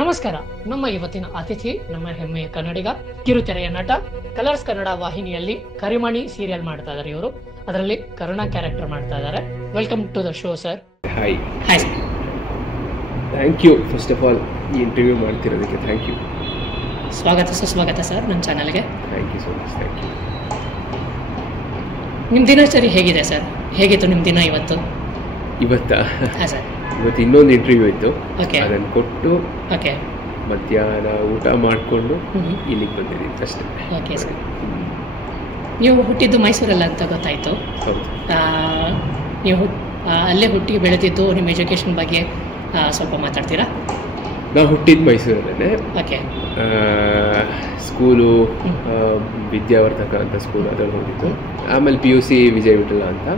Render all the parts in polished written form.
ನಮಸ್ಕಾರ. ನಮ್ಮ ಇವತ್ತಿನ ಅತಿಥಿ ನಮ್ಮ ಹೆಮ್ಮೆಯ ಕನ್ನಡಿಗ, ಕಿರುತೆರೆಯ ನಟ, ಕಲರ್ಸ್ ಕನ್ನಡ ವಾಹಿನಿಯಲ್ಲಿ ಕರಿಮಣಿ ಸೀರಿಯಲ್ ಮಾಡ್ತಾ ಇದ್ದಾರೆ ಇವರು. ಅದರಲ್ಲಿ ಕರುಣಾ ಕ್ಯಾರೆಕ್ಟರ್ ಮಾಡ್ತಾ ಇದ್ದಾರೆ. Welcome to the show sir. Hi hi sir. Thank you first of all ಈ ಇಂಟರ್ವ್ಯೂ ಮಾಡ್ತಿರೋದಕ್ಕೆ ಥ್ಯಾಂಕ್ ಯು. ಸ್ವಾಗತ ಸರ್ ನನ್ನ ಚಾನಲ್ಗೆ. Thank you so much. Thank you. ನಿಮ್ಮ ದಿನಚರಿ ಹೇಗಿದೆ ಸರ್? ಹೇಗಿತ್ತು ನಿಮ್ಮ ದಿನ ಇವತ್ತು? ಇವತ್ತಾ? ಹಾಂ ಸರ್. ಇವತ್ತು ಇನ್ನೊಂದು ಇಂಟರ್ವ್ಯೂ ಇತ್ತು, ಓಕೆ ಅದನ್ನು ಕೊಟ್ಟು ಓಕೆ ಮಧ್ಯಾಹ್ನ ಊಟ ಮಾಡಿಕೊಂಡು ಇಲ್ಲಿಗೆ ಬಂದಿದ್ದೀನಿ ಅಷ್ಟೇ. Okay sir. ನೀವು ಹುಟ್ಟಿದ್ದು ಮೈಸೂರಲ್ಲ ಅಂತ ಗೊತ್ತಾಯಿತು. ಹೌದು. ನೀವು ಅಲ್ಲೇ ಹುಟ್ಟಿ ಬೆಳೆದಿದ್ದು, ನಿಮ್ಮ ಎಜುಕೇಷನ್ ಬಗ್ಗೆ ಸ್ವಲ್ಪ ಮಾತಾಡ್ತೀರಾ? ನಾವು ಹುಟ್ಟಿದ್ದು ಮೈಸೂರಲ್ಲೇ. ಓಕೆ. ಸ್ಕೂಲು ವಿದ್ಯಾವರ್ಧಕ ಅಂತ ಸ್ಕೂಲ್ ಅದ್ರಲ್ಲಿ ಹೋಗಿದ್ದು. ಆಮೇಲೆ PUC ವಿಜಯ ವಿಠಲ ಅಂತ.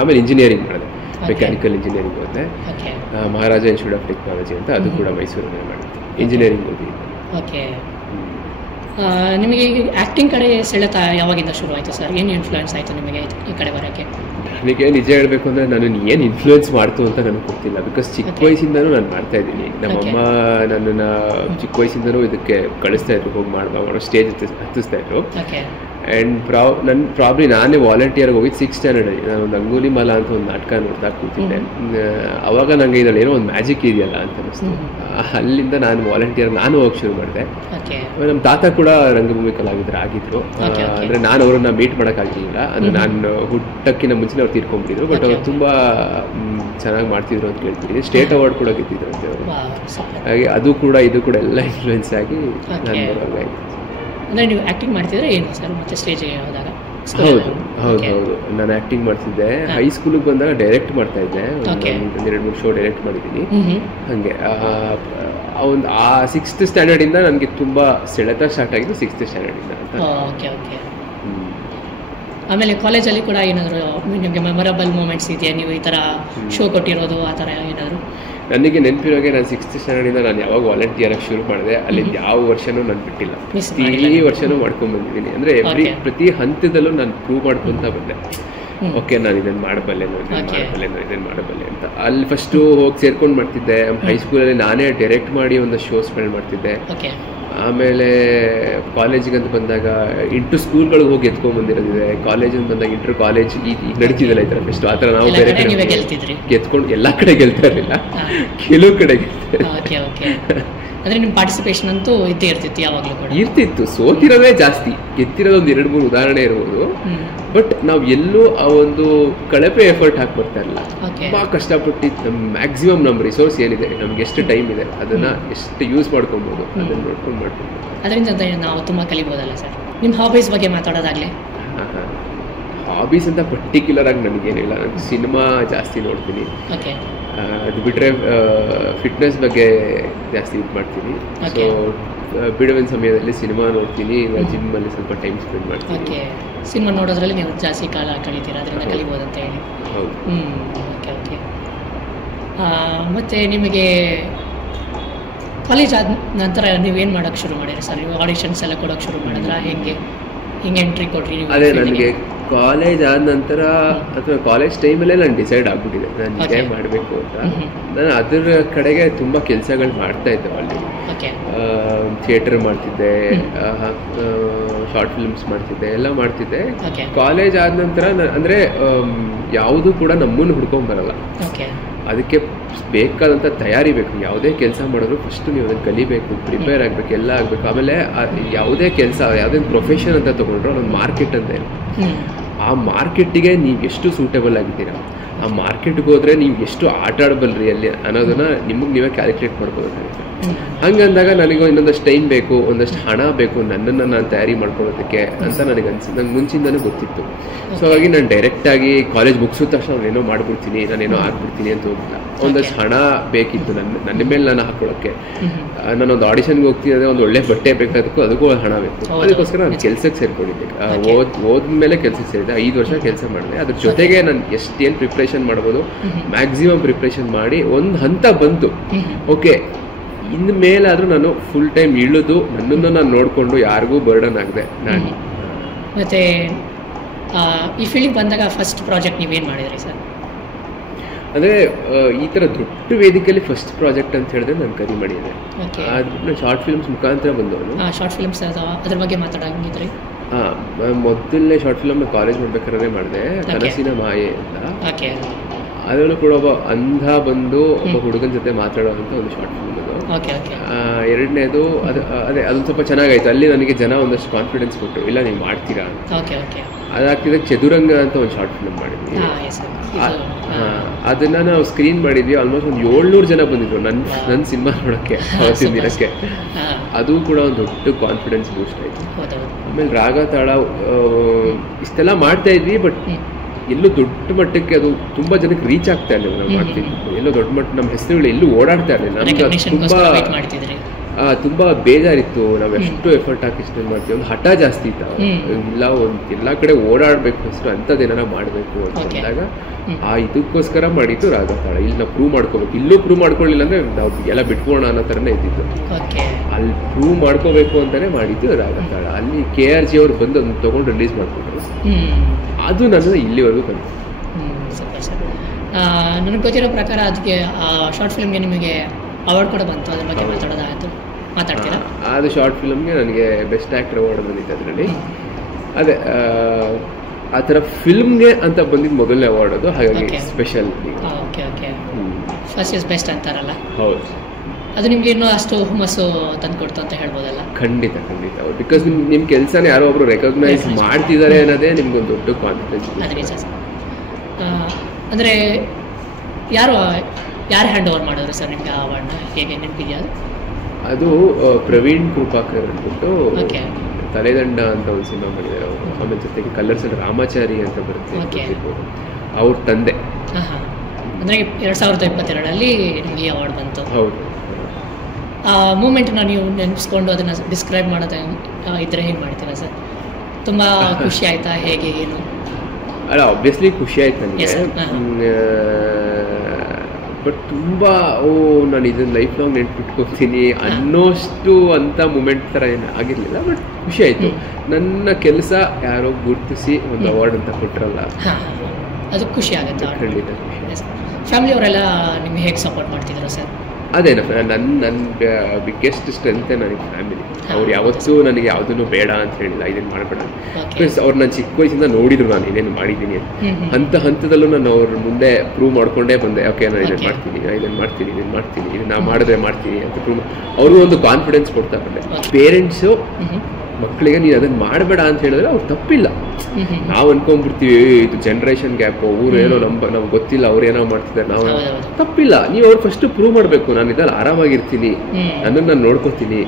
ಆಮೇಲೆ ಇಂಜಿನಿಯರಿಂಗ್ ಮಾಡಿದೆ, ಮೆಕ್ಯಾನಿಕಲ್ ಇಂಜಿನಿಯರಿಂಗ್ ಹೋದೆ. ಮಹಾರಾಜ ಇನ್ಸ್ಟಿಟ್ಯೂಟ್ ಆಫ್ ಟೆಕ್ನಾಲಜಿ ಅಂತ, ಅದು ಕೂಡ ಮೈಸೂರಲ್ಲಿ ಮಾಡಿದ್ದೆ. ಇಂಜಿನಿಯರಿಂಗ್ ಓದಿದ್ದೆ. ಓಕೆ. ನಿಮಗೆ ಆ್ಯಕ್ಟಿಂಗ್ ಕಡೆ ಸೆಳೆತ ಯಾವಾಗಿಂದ ಶುರು ಆಯಿತು ಸರ್? ಏನು ಇನ್ಫ್ಲೂಯೆನ್ಸ್ ಆಯಿತು ನಿಮಗೆ ಈ ಕಡೆ ಬರೋಕ್ಕೆ? ನನಗೆ ನಿಜ ಹೇಳಬೇಕು ಅಂದರೆ ನನ್ನನ್ನು ಏನು ಇನ್ಫ್ಲೂಯೆನ್ಸ್ ಮಾಡ್ತು ಅಂತ ನನಗೆ ಗೊತ್ತಿಲ್ಲ. ಬಿಕಾಸ್ ಚಿಕ್ಕ ವಯಸ್ಸಿಂದನೂ ನಾನು ಮಾಡ್ತಾ ಇದ್ದೀನಿ. ನಮ್ಮಮ್ಮ ನನ್ನನ್ನು ಚಿಕ್ಕ ವಯಸ್ಸಿಂದನೂ ಇದಕ್ಕೆ ಕಳಿಸ್ತಾ ಇದ್ರು, ಹೋಗಿ ಮಾಡೋ ಸ್ಟೇಜ್ ಹತ್ತಿಸ್ತಾ ಇದ್ರು. ಆ್ಯಂಡ್ ಪ್ರಾಬ್ಲಿ ನಾನೇ ವಾಲಂಟಿಯರ್ಗೆ ಹೋಗಿದ್ದು 6th ಸ್ಟ್ಯಾಂಡರ್ಡಲ್ಲಿ. ನಾನು ಒಂದು ಅಂಗುಲಿ ಮಾಲ ಅಂತ ಒಂದು ನಾಟಕ ನೋಡ್ತಾ ಕೂತಿದ್ದೆ. ಅವಾಗ ನನಗೆ ಇದರಲ್ಲಿ ಏನೋ ಒಂದು ಮ್ಯಾಜಿಕ್ ಇದೆಯಲ್ಲ ಅಂತ ಅನಿಸ್ತು. ಅಲ್ಲಿಂದ ನಾನು ನಾನು ಹೋಗಿ ಶುರು ಮಾಡಿದೆ. ನಮ್ಮ ತಾತ ಕೂಡ ರಂಗಭೂಮಿ ಕಲಾವಿದರಾಗಿದ್ದರು. ಅಂದರೆ ನಾನು ಅವರನ್ನ ಮೀಟ್ ಮಾಡೋಕ್ಕಾಗಲಿಲ್ಲ. ಅಂದರೆ ನಾನು ಹುಟ್ಟಕ್ಕಿಂತ ಮುಂಚೆ ಅವ್ರು ತೀರ್ಕೊಂಡ್ಬಿಟ್ಟಿದ್ರು. ಬಟ್ ಅವ್ರು ತುಂಬ ಚೆನ್ನಾಗಿ ಮಾಡ್ತಿದ್ರು ಅಂತ ಕೇಳ್ತಿದ್ದೆ. ಸ್ಟೇಟ್ ಅವಾರ್ಡ್ ಕೂಡ ಗೆದ್ದಿದ್ರು ಅಂತೆ ಅವರು. ಹಾಗೆ ಅದು ಕೂಡ ಇದು ಕೂಡ ಎಲ್ಲ ಇನ್ಫ್ಲೂಯೆನ್ಸ್ ಆಗಿ ನಾನು ಬರೋಂಗಾಯ್ತು. ಅಂದರೆ ನೀವು ಆ್ಯಕ್ಟಿಂಗ್ ಮಾಡ್ತಿದ್ರೆ ಏನು ಸರ್ ಮತ್ತೆ ಸ್ಟೇಜಿಗೆ ಹೋದಾಗ? ಹೌದು. ನಾನು ಆ್ಯಕ್ಟಿಂಗ್ ಮಾಡ್ತಿದ್ದೆ. ಹೈಸ್ಕೂಲಿಗೆ ಬಂದಾಗ ಡೈರೆಕ್ಟ್ ಮಾಡ್ತಾ ಇದ್ದೆ. ಒಂದು 2-3 ಶೋ ಡೈರೆಕ್ಟ್ ಮಾಡಿದ್ದೀನಿ. ಹಾಗೆ ಒಂದು 6th ಸ್ಟ್ಯಾಂಡರ್ಡಿಂದ ನನಗೆ ತುಂಬ ಸೆಳೆತ ಸ್ಟಾರ್ಟ್ ಆಗಿದ್ದು 6th ಸ್ಟ್ಯಾಂಡರ್ಡಿಂದ ಅಂತ. Okay okay. ಆಮೇಲೆ ಕಾಲೇಜಲ್ಲಿ ಕೂಡ ಏನಾದರೂ ನಿಮಗೆ ಮೆಮೊರಬಲ್ ಮೂಮೆಂಟ್ಸ್ ಇದೆಯಾ? ನೀವು ಈ ಥರ ಶೋ ಕೊಟ್ಟಿರೋದು ಆ ಥರ ಏನಾದರೂ? ನನಗೆ ನೆನಪಿರೋಗೆ ನಾನು 6th ಸ್ಟ್ಯಾಂಡರ್ಡಿಂದ ನಾನು ಯಾವಾಗ ವಾಲಂಟಿಯರಾಗಿ ಶುರು ಮಾಡಿದೆ, ಅಲ್ಲಿ ಯಾವ ವರ್ಷನೂ ನಾನು ಬಿಟ್ಟಿಲ್ಲ. ಪ್ರತಿ ವರ್ಷನೂ ಮಾಡ್ಕೊಂಡು ಬಂದಿದ್ದೀನಿ. ಅಂದರೆ ಪ್ರತಿ ಹಂತದಲ್ಲೂ ನಾನು ಪ್ರೂವ್ ಮಾಡ್ಕೊತ ಬಂದೆ. ಓಕೆ, ನಾನು ಇದನ್ನು ಮಾಡಬಲ್ಲೆನೋ ಇದನ್ನು ಮಾಡಬಲ್ಲೆ ಅಂತ. ಅಲ್ಲಿ ಫಸ್ಟು ಹೋಗಿ ಸೇರ್ಕೊಂಡು ಮಾಡ್ತಿದ್ದೆ. ಹೈಸ್ಕೂಲಲ್ಲಿ ನಾನೇ ಡೈರೆಕ್ಟ್ ಮಾಡಿ ಒಂದು ಶೋಸ್ಗಳು ಮಾಡ್ತಿದ್ದೆ. ಆಮೇಲೆ ಕಾಲೇಜಿಗಂತ ಬಂದಾಗ ಇಂಟು ಸ್ಕೂಲ್ಗಳಿಗೆ ಹೋಗಿ ಎತ್ಕೊಂಡ್ಬಂದಿರೋದಿದೆ. ಕಾಲೇಜಿಂದ ಬಂದಾಗ ಇಂಟರ್ ಕಾಲೇಜ್ ಈಗ ನಡೀತಿದ್ದಲ್ಲ ಈ ಥರ ಫೆಸ್ಟ್, ಆ ಥರ ನಾವು ಬೇರೆ ಕಡೆ ಗೆದ್ಕೊಂಡು ಎಲ್ಲ ಕಡೆ ಗೆಲ್ತಾ ಇರಲಿಲ್ಲ, ಕೆಲವು ಕಡೆ ಅಂದರೆ ನಿಮ್ಮ ಪಾರ್ಟಿಸಿಪೇಷನ್ ಅಂತೂ ಇದ್ದೇ ಇರ್ತಿತ್ತು, ಯಾವಾಗಲೂ ಕೂಡ ಇರ್ತಿತ್ತು. ಸೋತಿರೋದೇ ಜಾಸ್ತಿ, ಗೆದ್ದಿರೋದು ಒಂದು 2-3 ಉದಾಹರಣೆ ಇರ್ಬೋದು. ಬಟ್ ನಾವು ಎಲ್ಲೂ ಆ ಒಂದು ಕಳಪೆ ಎಫರ್ಟ್ ಹಾಕಿ ಬರ್ತಾ ಇರಲಿಲ್ಲ. ತುಂಬ ಕಷ್ಟಪಟ್ಟು ನಮ್ಮ ಮ್ಯಾಕ್ಸಿಮಮ್ ನಮ್ಮ ರಿಸೋರ್ಸ್ ಏನಿದೆ, ನಮ್ಗೆ ಎಷ್ಟು ಟೈಮ್ ಇದೆ ಅದನ್ನು ಎಷ್ಟು ಯೂಸ್ ಮಾಡ್ಕೊಬೋದು ಅದನ್ನು ನೋಡ್ಕೊಂಡು ಮಾಡ್ಕೊಂಡು. ಅದರಿಂದ ನಾವು ತುಂಬ ಕಲಿಬೋದಲ್ಲ ಸರ್? ನಿಮ್ಮ ಹಾಬೀಸ್ ಬಗ್ಗೆ ಮಾತಾಡೋದಾಗಲಿ? ಹಾಬೀಸ್ ಅಂತ ಪರ್ಟಿಕ್ಯುಲರ್ ಆಗಿ ನನಗೇನಿಲ್ಲ. ನಾನು ಸಿನಿಮಾ ಜಾಸ್ತಿ ನೋಡ್ತೀನಿ. ಅದು ಬಿಟ್ಟರೆ ಫಿಟ್ನೆಸ್ ಬಗ್ಗೆ ಜಾಸ್ತಿ ಇದು ಮಾಡ್ತೀನಿ. ಸೊ ಬಿಡುವಿನ ಸಮಯದಲ್ಲಿ ಸಿನಿಮಾ ನೋಡ್ತೀನಿ, ಜಿಮ್ಮಲ್ಲಿ ಸ್ವಲ್ಪ ಟೈಮ್ ಸ್ಪೆಂಡ್ ಮಾಡ್ತೀನಿ. ಸಿನಿಮಾ ನೋಡೋದ್ರಲ್ಲಿ ನೀವು ಜಾಸ್ತಿ ಕಾಲ ಕಳೀತೀರಾ, ಅದರಿಂದ ಕಲಿಬೋದು ಅಂತ ಹೇಳಿ. ಹೌದು. Okay okay. ಮತ್ತು ನಿಮಗೆ ಕಾಲೇಜ್ ಆದ ನಂತರ ನೀವೇನು ಮಾಡೋಕ್ಕೆ ಶುರು ಮಾಡಿರಿ ಸರ್? ನೀವು ಆಡಿಷನ್ಸ್ ಎಲ್ಲ ಕೊಡೋಕ್ಕೆ ಶುರು ಮಾಡಿದ್ರಾ? ಹೆಂಗೆ ಎಂಟ್ರಿ ಕೊಟ್ರಿ ನೀವು? ಅದೇ ನನಗೆ ಕಾಲೇಜ್ ಆದ ನಂತರ ಅಥವಾ ಕಾಲೇಜ್ ಟೈಮಲ್ಲೇ ನಾನು ಡಿಸೈಡ್ ಆಗ್ಬಿಟ್ಟಿದೆ ನಾನು ಇದೇ ಮಾಡಬೇಕು ಅಂತ. ನಾನು ಅದರ ಕಡೆಗೆ ತುಂಬ ಕೆಲಸಗಳು ಮಾಡ್ತಾ ಇದ್ದೆ. ಆಲ್ರೆಡಿ ಥಿಯೇಟರ್ ಮಾಡ್ತಿದ್ದೆ, ಶಾರ್ಟ್ ಫಿಲ್ಮ್ಸ್ ಮಾಡ್ತಿದ್ದೆ, ಎಲ್ಲ ಮಾಡ್ತಿದ್ದೆ. ಕಾಲೇಜ್ ಆದ ನಂತರ ಅಂದರೆ ಯಾವುದೂ ಕೂಡ ನಮ್ಮನ್ನು ಹುಡ್ಕೊಂಬರಲ್ಲ. ಅದಕ್ಕೆ ಬೇಕಾದಂಥ ತಯಾರಿ ಬೇಕು. ಯಾವುದೇ ಕೆಲಸ ಮಾಡಿದ್ರು ಫಸ್ಟು ನೀವು ಅದನ್ನು ಕಲಿಬೇಕು, ಪ್ರಿಪೇರ್ ಆಗಬೇಕು, ಎಲ್ಲ ಆಗಬೇಕು. ಆಮೇಲೆ ಯಾವುದೇ ಕೆಲಸ, ಯಾವುದೇ ಪ್ರೊಫೆಷನ್ ಅಂತ ತೊಗೊಂಡ್ರೆ ಒಂದು ಮಾರ್ಕೆಟ್ ಅಂತ ಇರುತ್ತೆ. ಆ ಮಾರ್ಕೆಟ್ಟಿಗೆ ನೀವು ಎಷ್ಟು ಸೂಟೇಬಲ್ ಆಗಿದ್ದೀರಾ, ಆ ಮಾರ್ಕೆಟ್ಗೆ ಹೋದರೆ ನೀವು ಎಷ್ಟು ಆಟ ಆಡಬಲ್ರಿ ಅಲ್ಲಿ ಅನ್ನೋದನ್ನು ನಿಮಗೆ ನೀವೇ ಕ್ಯಾಲ್ಕುಲೇಟ್ ಮಾಡ್ಕೋಬೇಕಾಗುತ್ತೆ. ಹಂಗಂದಾಗ ನನಗೆ ಇನ್ನೊಂದಷ್ಟು ಟೈಮ್ ಬೇಕು, ಒಂದಷ್ಟು ಹಣ ಬೇಕು ನನ್ನನ್ನು ನಾನು ತಯಾರಿ ಮಾಡ್ಕೊಳ್ಳೋದಕ್ಕೆ ಅಂತ ನನಗೆ ನಂಗೆ ಮುಂಚಿಂದನೂ ಗೊತ್ತಿತ್ತು. ಸೊ ಹಾಗಾಗಿ ನಾನು ಡೈರೆಕ್ಟಾಗಿ ಕಾಲೇಜ್ ಮುಗಿಸಿದ ತಕ್ಷಣ ನಾನೇನೋ ಮಾಡ್ಬಿಡ್ತೀನಿ, ನಾನೇನೋ ಆಗ್ಬಿಡ್ತೀನಿ ಅಂತ ಹೋಗಿಲ್ಲ. ಒಂದಷ್ಟು ಹಣ ಬೇಕಿತ್ತು ನನ್ನ ಮೇಲೆ ನಾನು ಹಾಕೊಳ್ಳೋಕ್ಕೆ. ನಾನೊಂದು ಆಡಿಷನ್ಗೆ ಹೋಗ್ತೀನಿ ಅಂದರೆ ಒಂದು ಒಳ್ಳೆ ಬಟ್ಟೆ ಬೇಕಾದಕ್ಕೂ ಅದಕ್ಕೂ ಹಣ ಬೇಕು. ಅದಕ್ಕೋಸ್ಕರ ನಾನು ಕೆಲಸಕ್ಕೆ ಸೇರ್ಕೊಂಡಿದ್ದೆ. ಓದ್ಮೇಲೆ ಕೆಲಸಕ್ಕೆ ಸೇರಿದೆ. 5 ವರ್ಷ ಕೆಲಸ ಮಾಡಿದೆ. ಅದ್ರ ಜೊತೆಗೆ ನಾನು ಎಷ್ಟೇನು ಪ್ರಿಪ್ರೇಷನ್ ಮಾಡ್ಬೋದು ಮ್ಯಾಕ್ಸಿಮಮ್ ಪ್ರಿಪ್ರೇಷನ್ ಮಾಡಿ ಒಂದು ಹಂತ ಬಂತು. ಓಕೆ, ಇನ್ನು ಮೇಲಾದರೂ ನಾನು ಫುಲ್ ಟೈಮ್ ಇಳಿದು ನನ್ನನ್ನು ನಾನು ನೋಡಿಕೊಂಡು ಯಾರಿಗೂ ಬರ್ಡನ್ ಆಗದೆ ನಾನು. ಮತ್ತು ಈ ಫೀಲ್ಡಿಗೆ ಬಂದಾಗ ಫಸ್ಟ್ ಪ್ರಾಜೆಕ್ಟ್ ನೀವೇನು ಮಾಡಿದ್ರಿ ಸರ್? ಅಂದರೆ ಈ ಥರ ದೊಡ್ಡ ವೇದಿಕೆಯಲ್ಲಿ ಫಸ್ಟ್ ಪ್ರಾಜೆಕ್ಟ್ ಅಂತ ಹೇಳಿದ್ರೆ ನಾನು ಕರಿಮಣಿ ಇದೆ. ನಾನು ಶಾರ್ಟ್ ಫಿಲ್ಮ್ಸ್ ಮುಖಾಂತರ ಬಂದವನು. ಶಾರ್ಟ್ ಫಿಲ್ಮ್ಸ್ ಅದ್ರ ಬಗ್ಗೆ ಮಾತಾಡಂಗಿದ್ರಿ? ಮೊದಲನೇ ಶಾರ್ಟ್ ಫಿಲ್ಮ್ ಕಾಲೇಜ್ ಮಾಡ್ಬೇಕಾದ್ರೆ ಮಾಡಿದೆ, ಕನಸಿನ ಮಾಯೆ ಅಂತ. ಅದರಲ್ಲೂ ಕೂಡ ಒಬ್ಬ ಅಂಧ ಬಂದು ಒಬ್ಬ ಹುಡುಗನ ಜೊತೆ ಮಾತಾಡುವಂಥ ಒಂದು ಶಾರ್ಟ್ ಫಿಲ್ಮ್ ಅದು. ಎರಡನೇದು ಅದೇ ಅದೊಂದು ಸ್ವಲ್ಪ ಚೆನ್ನಾಗಾಯ್ತು. ಅಲ್ಲಿ ನನಗೆ ಜನ ಒಂದಷ್ಟು ಕಾನ್ಫಿಡೆನ್ಸ್ ಕೊಟ್ಟರು, ಇಲ್ಲ ನೀವು ಮಾಡ್ತೀರಾ ಅಂತ. ಅದಾಗ್ತಿದೆ ಚದುರಂಗ ಅಂತ ಒಂದು ಶಾರ್ಟ್ ಫಿಲ್ಮ್ ಮಾಡಿದ್ವಿ. ಅದನ್ನ ನಾವು ಸ್ಕ್ರೀನ್ ಮಾಡಿದ್ವಿ. ಆಲ್ಮೋಸ್ಟ್ ಒಂದು 700 ಜನ ಬಂದಿದ್ರು ನನ್ನ ಸಿನಿಮಾ ನೋಡೋಕ್ಕೆ ಅವತ್ತಿನ ದಿನಕ್ಕೆ. ಅದು ಕೂಡ ಒಂದು ದೊಡ್ಡ ಕಾನ್ಫಿಡೆನ್ಸ್ ಬೂಸ್ಟ್ ಆಯಿತು. ಆಮೇಲೆ ರಾಗ ತಾಳ ಇಷ್ಟೆಲ್ಲ ಮಾಡ್ತಾ ಇದ್ವಿ, ಬಟ್ ಎಲ್ಲೂ ದೊಡ್ಡ ಮಟ್ಟಕ್ಕೆ ಅದು ತುಂಬಾ ಜನಕ್ಕೆ ರೀಚ್ ಆಗ್ತಾ ಇರಲಿಲ್ಲ. ನಾವು ಮಾಡ್ತಿದ್ವಿ ಎಲ್ಲೋ ದೊಡ್ಡ ಮಟ್ಟ ನಮ್ಮ ಹೆಸರುಗಳು ಎಲ್ಲೂ ಓಡಾಡ್ತಾ ಇರಲಿಲ್ಲ. ನಮ್ಗೆ ತುಂಬಾ ಬೇಜಾರಿತ್ತು. ನಾವು ಎಷ್ಟು ಎಫರ್ಟ್ ಹಾಕಿ ಇಷ್ಟು ಮಾಡ್ತೀವಿ, ಒಂದು ಹಠ ಜಾಸ್ತಿ ಇತ್ತು. ಎಲ್ಲ ಕಡೆ ಓಡಾಡ್ಬೇಕು ಅಷ್ಟು ಅಂಥದ್ದೇನಾರ ಮಾಡಬೇಕು ಅಂತ ಅಂದಾಗ ಇದಕ್ಕೋಸ್ಕರ ಮಾಡಿದ್ದು ರಾಗತಾಳ. ಇಲ್ಲಿ ನಾವು ಪ್ರೂವ್ ಮಾಡ್ಕೋಬೇಕು. ಇಲ್ಲೂ ಪ್ರೂವ್ ಮಾಡ್ಕೊಳ್ಳಿಲ್ಲ ಅಂದ್ರೆ ನಾವು ಎಲ್ಲ ಬಿಟ್ಕೋಣ ಅನ್ನೋ ಥರನೇ ಇದ್ದಿದ್ದು. ಅಲ್ಲಿ ಪ್ರೂವ್ ಮಾಡ್ಕೋಬೇಕು ಅಂತಾನೆ ಮಾಡಿದ್ದು ರಾಗತಾಳ. ಅಲ್ಲಿ KRG ಅವ್ರು ಬಂದು ಅದನ್ನ ತಗೊಂಡು ರಿಲೀಸ್ ಮಾಡ್ಕೊಂಡ್ರು. ಅದು ನನ್ನ ಇಲ್ಲಿವರೆಗೂ ಬಂತು. ನನಗೆ ಗೊತ್ತಿರೋ ಪ್ರಕಾರ ಅದಕ್ಕೆ ಶಾರ್ಟ್ ಫಿಲ್ಮ್ಗೆ ನಿಮಗೆ ಅವಾರ್ಡ್ ಕೂಡ ಬಂತು. ಅದ್ರ ಬಗ್ಗೆ ಮಾತಾಡೋದಾಯಿತು, ಮಾತಾಡ್ತೀರಾ? ಅದು ಶಾರ್ಟ್ ಫಿಲ್ಮ್ಗೆ ನನಗೆ ಬೆಸ್ಟ್ ಆ್ಯಕ್ಟರ್ ಅವಾರ್ಡ್ ಬಂದಿತ್ತು. ಅದರಲ್ಲಿ ಅದೇ ಆ ಥರ ಫಿಲ್ಮ್ಗೆ ಅಂತ ಬಂದಿದ್ದು ಮೊದಲನೇ ಅವಾರ್ಡ್ ಅದು. ಹಾಗಾಗಿ ಸ್ಪೆಷಲ್. ಫಸ್ಟ್ ಇಸ್ ಬೆಸ್ಟ್ ಅಂತಾರಲ್ಲ, ಹೌದು. ಅದು ನಿಮ್ಗೆ ಇನ್ನೂ ಅಷ್ಟು ಹುಮ್ಮಸ್ಸು ತಂದು ಕೊಡ್ತು ಅಂತ ಹೇಳ್ಬೋದಲ್ಲ? ಖಂಡಿತ ಖಂಡಿತ. ಬಿಕಾಸ್ ನಿಮ್ಮ ಕೆಲಸನ ಯಾರೋ ಒಬ್ರು ರೆಕಗ್ನೈಸ್ ಮಾಡ್ತಿದ್ದಾರೆ ಅನ್ನೋದೇ ನಿಮ್ಗೊಂದು ದೊಡ್ಡ ಕಾನ್ಫಿಡೆನ್ಸ್. ಅದು ನಿಜ ಸರ್. ಅಂದರೆ ಯಾರು ಹ್ಯಾಂಡ್ ಓವರ್ ಮಾಡಿದ್ರು ಸರ್ ನಿಮ್ಗೆ ಆ ಅವಾರ್ಡ್ನ? ಹೇಗೆ ನೆನಪಿದೆಯಾ? ಅದು ಪ್ರವೀಣ್ ಕೃಪಾಕರ್ ಅಂದ್ಬಿಟ್ಟು ತಲೆದಂಡ ಅಂತ ಒಂದು ಸಿನಿಮಾ ಮಾಡಿದ್ದಾರೆ ಅವರು. ಆಮೇಲೆ ಜೊತೆಗೆ ಕಲರ್ಸ್ ರಾಮಾಚಾರಿ ಅಂತ ಬರುತ್ತೆ, ಅವ್ರ ತಂದೆ. ಅಂದರೆ 2022 ನಿಮಗೆ ಅವಾರ್ಡ್ ಬಂತು. ಹೌದು. ಆ ಮೂಮೆಂಟ್ನ ನೀವು ನೆನೆಸ್ಕೊಂಡು ಅದನ್ನು ಡಿಸ್ಕ್ರೈಬ್ ಮಾಡೋದು ಇದ್ರೆ ಹೇಗೆ ಮಾಡ್ತೀರಾ ಸರ್? ತುಂಬ ಖುಷಿ ಆಯ್ತಾ, ಹೇಗೆ ಏನು? ಅಲ್ಲ, ಆಬ್ವಿಯಸ್ಲಿ ಖುಷಿ ಆಯ್ತು ನನಗೆ. ಬಟ್ ತುಂಬ ನಾನು ಇದನ್ನು ಲೈಫ್ ಲಾಂಗ್ ನೆನ್ಪಿಟ್ಕೊತೀನಿ ಅನ್ನೋಷ್ಟು ಅಂಥ ಮೂಮೆಂಟ್ ಥರ ಏನು ಆಗಿರಲಿಲ್ಲ. ಬಟ್ ಖುಷಿ ಆಯಿತು. ನನ್ನ ಕೆಲಸ ಯಾರೋ ಗುರುತಿಸಿ ಒಂದು ಅವಾರ್ಡ್ ಅಂತ ಕೊಟ್ಟರಲ್ಲ, ಅದು ಖುಷಿ ಆಗುತ್ತೆ. ಖಂಡಿತ. ಫ್ಯಾಮಿಲಿ ಅವರೆಲ್ಲ ನಿಮ್ಗೆ ಹೇಗೆ ಸಪೋರ್ಟ್ ಮಾಡ್ತಿದ್ರು ಸರ್? ಅದೇ ನನ್ನ ಬಿಗ್ಗೆಸ್ಟ್ ಸ್ಟ್ರೆಂತೆ ನನಗೆ ಫ್ಯಾಮಿಲಿ. ಅವ್ರು ಯಾವತ್ತೂ ನನಗೆ ಯಾವುದನ್ನು ಬೇಡ ಅಂತ ಹೇಳಿಲ್ಲ, ಇದನ್ನು ಮಾಡಬೇಡ. ಬಿಕಾಸ್ ಅವ್ರು ನಾನು ಚಿಕ್ಕ ವಯಸ್ಸಿಂದ ನೋಡಿದ್ರು ನಾನು ಏನೇನು ಮಾಡಿದ್ದೀನಿ ಅಂತ. ಹಂತದಲ್ಲೂ ನಾನು ಅವ್ರ ಮುಂದೆ ಪ್ರೂವ್ ಮಾಡ್ಕೊಂಡೇ ಬಂದೆ. ಓಕೆ, ನಾನು ಇದನ್ನು ಮಾಡ್ತೀನಿ, ಇದನ್ನು ನಾ ಮಾಡಿದ್ರೆ ಮಾಡ್ತೀನಿ ಅಂತ ಪ್ರೂವ್. ಅವ್ರಿಗೂ ಒಂದು ಕಾನ್ಫಿಡೆನ್ಸ್ ಕೊಡ್ತಾ ಬಂದೆ. ಪೇರೆಂಟ್ಸು ಮಕ್ಕಳಿಗೆ ನೀನು ಅದನ್ನು ಮಾಡಬೇಡ ಅಂತ ಹೇಳಿದ್ರೆ ಅವ್ರು ತಪ್ಪಿಲ್ಲ. ನಾವು ಅನ್ಕೊಂಡ್ಬಿಡ್ತೀವಿ ಇದು ಜನ್ರೇಷನ್ ಗ್ಯಾಪು, ಊರು ಏನೋ ನಮ್ಗೆ ಗೊತ್ತಿಲ್ಲ, ಅವ್ರು ಏನೋ ಮಾಡ್ತಿದ್ದಾರೆ, ನಾವು ತಪ್ಪಿಲ್ಲ. ನೀವು ಅವ್ರು ಫಸ್ಟ್ ಪ್ರೂವ್ ಮಾಡಬೇಕು, ನಾನು ಇದರಲ್ಲಿ ಆರಾಮಾಗಿರ್ತೀನಿ, ನನ್ನನ್ನು ನಾನು ನೋಡ್ಕೋತೀನಿ